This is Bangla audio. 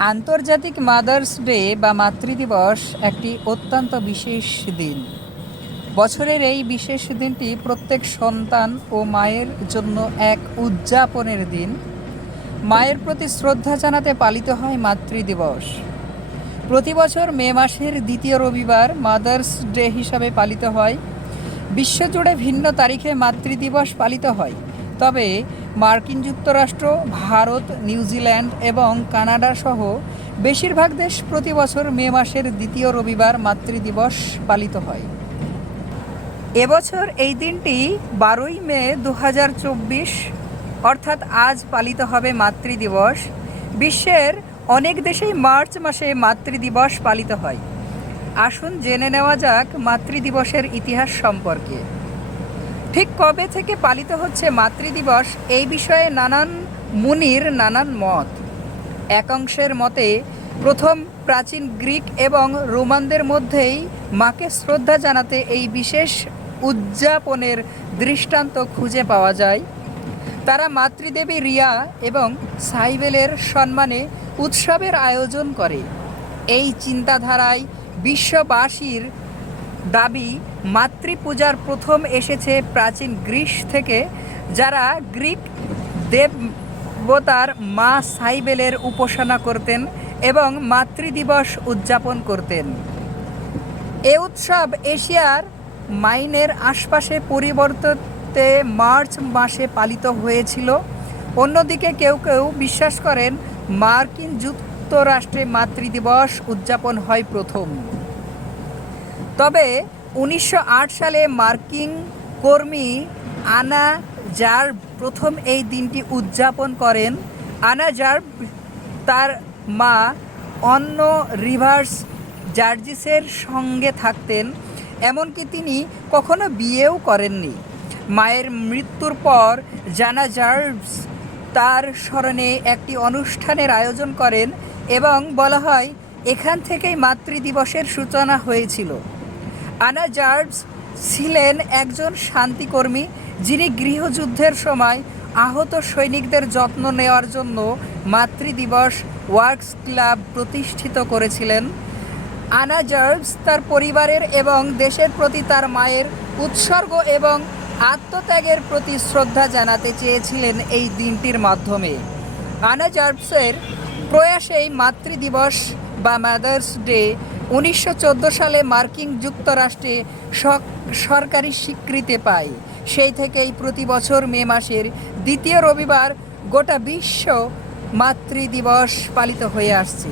আন্তর্জাতিক মাদার্স ডে বা মাতৃদিবস একটি অত্যন্ত বিশেষ দিন। বছরের এই বিশেষ দিনটি প্রত্যেক সন্তান ও মায়ের জন্য এক উদযাপনের দিন। মায়ের প্রতি শ্রদ্ধা জানাতে পালিত হয় মাতৃদিবস। প্রতি বছর মে মাসের দ্বিতীয় রবিবার মাদার্স ডে হিসাবে পালিত হয়। বিশ্বজুড়ে ভিন্ন তারিখে মাতৃদিবস পালিত হয়, তবে মার্কিন যুক্তরাষ্ট্র, ভারত, নিউজিল্যান্ড এবং কানাডা সহ বেশিরভাগ দেশ প্রতি বছর মে মাসের দ্বিতীয় রবিবার মাতৃদিবস পালিত হয়। এবছর এই দিনটি 12ই মে 2024 অর্থাৎ আজ পালিত হবে মাতৃদিবস। বিশ্বের অনেক দেশেই মার্চ মাসে মাতৃদিবস পালিত হয়। আসুন জেনে নেওয়া যাক মাতৃদিবসের ইতিহাস সম্পর্কে। ঠিক কবে থেকে পালিত হচ্ছে মাতৃদিবস, এই বিষয়ে নানান মুনির নানান মত। একাংশের মতে প্রথম প্রাচীন গ্রিক এবং রোমানদের মধ্যেই মাকে শ্রদ্ধা জানাতে এই বিশেষ উদযাপনের দৃষ্টান্ত খুঁজে পাওয়া যায়। তারা মাতৃদেবী রিয়া এবং সাইবেলের সম্মানে উৎসবের আয়োজন করে। এই চিন্তাধারায় বিশ্ববাসীর দাবি মাতৃপূজার প্রথম এসেছে প্রাচীন গ্রিস থেকে, যারা গ্রিক দেবতার মা সাইবেলের উপাসনা করতেন এবং মাতৃদিবস উদযাপন করতেন। এ উৎসব এশিয়ার মাইনের আশপাশে পরিবর্তিত মার্চ মাসে পালিত হয়েছিল। অন্যদিকে কেউ কেউ বিশ্বাস করেন মার্কিন যুক্তরাষ্ট্রে মাতৃদিবস উদযাপন হয় প্রথম। তবে 1908 সালে মার্কিন কর্মী আনা জার্ভ প্রথম এই দিনটি উদযাপন করেন। আনা জার্ভ তার মা অন্য রিভার্স জার্জিসের সঙ্গে থাকতেন, এমনকি তিনি কখনো বিয়েও করেননি। মায়ের মৃত্যুর পর জানা জার্ভ তার স্মরণে একটি অনুষ্ঠানের আয়োজন করেন এবং বলা হয় এখান থেকেই মাতৃদিবসের সূচনা হয়েছিল। আনা জার্ভ ছিলেন একজন শান্তিকর্মী, যিনি গৃহযুদ্ধের সময় আহত সৈনিকদের যত্ন নেওয়ার জন্য মাতৃদিবস ওয়ার্কস ক্লাব প্রতিষ্ঠিত করেছিলেন। আনা জার্ভ তার পরিবারের এবং দেশের প্রতি তার মায়ের উৎসর্গ এবং আত্মত্যাগের প্রতি শ্রদ্ধা জানাতে চেয়েছিলেন এই দিনটির মাধ্যমে। আনা জার্ভসের প্রয়াসেই মাতৃদিবস বা মাদার্স ডে 1914 সালে মার্কিন যুক্তরাষ্ট্রে সরকারি স্বীকৃতি পায়। সেই থেকেই প্রতি বছর মে মাসের দ্বিতীয় রবিবার গোটা বিশ্ব মাতৃদিবস পালিত হয়ে আসছে।